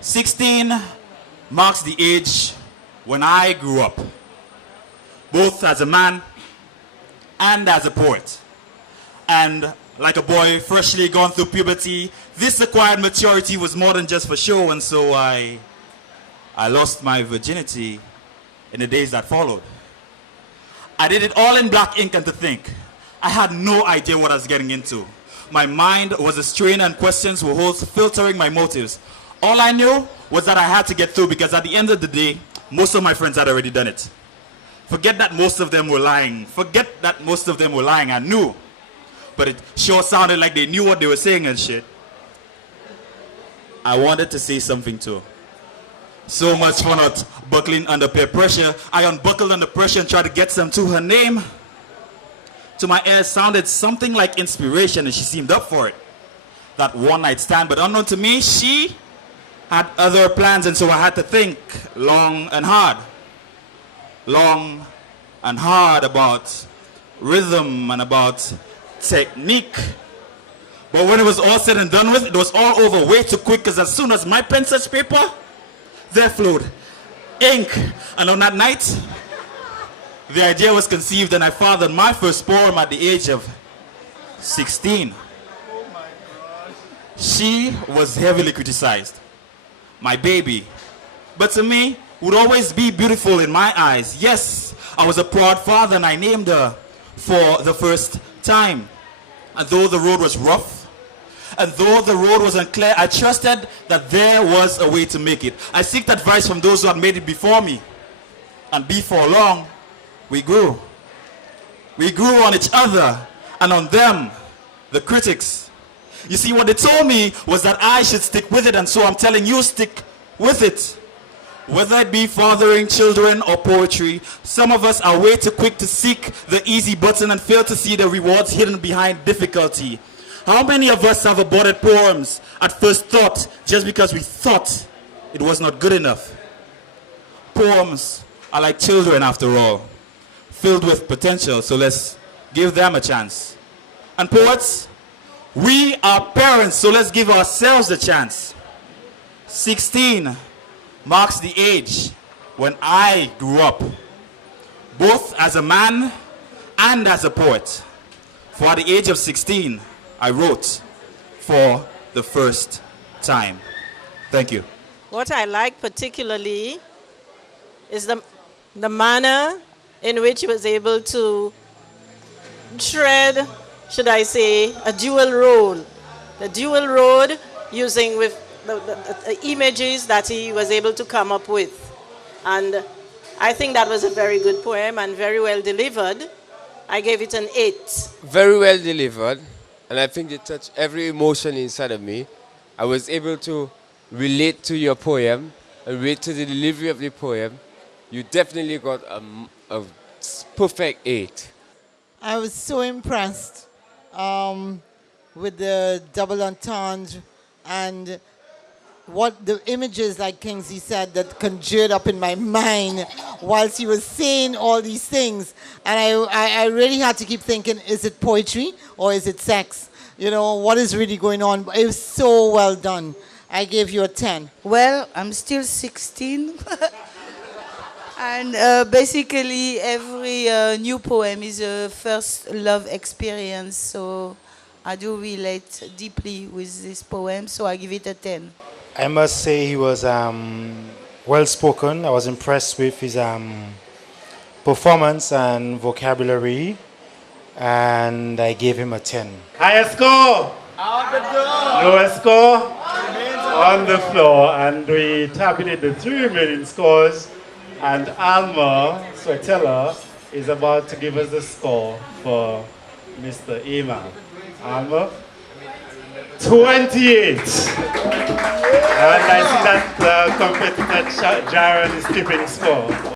16 marks the age when I grew up, both as a man and as a poet. And like a boy freshly gone through puberty, this acquired maturity was more than just for show, and so I lost my virginity in the days that followed. I did it all in black ink, and to think, I had no idea what I was getting into. My mind was a strain and questions were holes filtering my motives. All I knew was that I had to get through, because at the end of the day, most of my friends had already done it. Forget that most of them were lying. I knew. But it sure sounded like they knew what they were saying and shit. I wanted to say something too. So much for not buckling under peer pressure. I unbuckled under pressure and tried to get some to her name. To my ears sounded something like inspiration, and she seemed up for it. That one night stand, but unknown to me, she had other plans, and so I had to think long and hard. Long and hard about rhythm and about technique. But when it was all said and done with, it was all over way too quick, because as soon as my pen touched paper, there flowed ink. And on that night, the idea was conceived, and I fathered my first poem at the age of 16. Oh my God. She was heavily criticized, my baby, but to me, would always be beautiful in my eyes. Yes, I was a proud father, and I named her for the first time. And though the road was rough, and though the road was unclear, I trusted that there was a way to make it. I seeked advice from those who had made it before me. And before long, we grew. We grew on each other and on them, the critics. You see, what they told me was that I should stick with it, and so I'm telling you, stick with it. Whether it be fathering children or poetry, some of us are way too quick to seek the easy button and fail to see the rewards hidden behind difficulty. How many of us have aborted poems at first thought just because we thought it was not good enough? Poems are like children, after all, filled with potential, so let's give them a chance. And poets, we are parents, so let's give ourselves a chance. 16 marks the age when I grew up, both as a man and as a poet. For at the age of 16, I wrote for the first time. Thank you. What I like particularly is the manner in which he was able to tread, should I say, a dual role. The dual road using with the images that he was able to come up with. And I think that was a very good poem and very well delivered. I gave it an 8. Very well delivered, and I think it touched every emotion inside of me. I was able to relate to your poem and relate to the delivery of the poem. You definitely got a perfect 8. I was so impressed with the double entendre and what the images, like Kingsley said, that conjured up in my mind whilst he was saying all these things. And I really had to keep thinking, is it poetry or is it sex? You know, what is really going on? It was so well done. I gave you a 10. Well, I'm still 16. And basically, every new poem is a first love experience. So I do relate deeply with this poem, so I give it a 10. I must say he was well spoken. I was impressed with his performance and vocabulary, and I gave him a 10. Highest score! Out the door! Lowest score? On the floor. And we tabulated the 3 remaining scores, and Alma Swetella is about to give us the score for Mr. Ema. Alma? 28. And I see that the competitor Jaron is keeping score.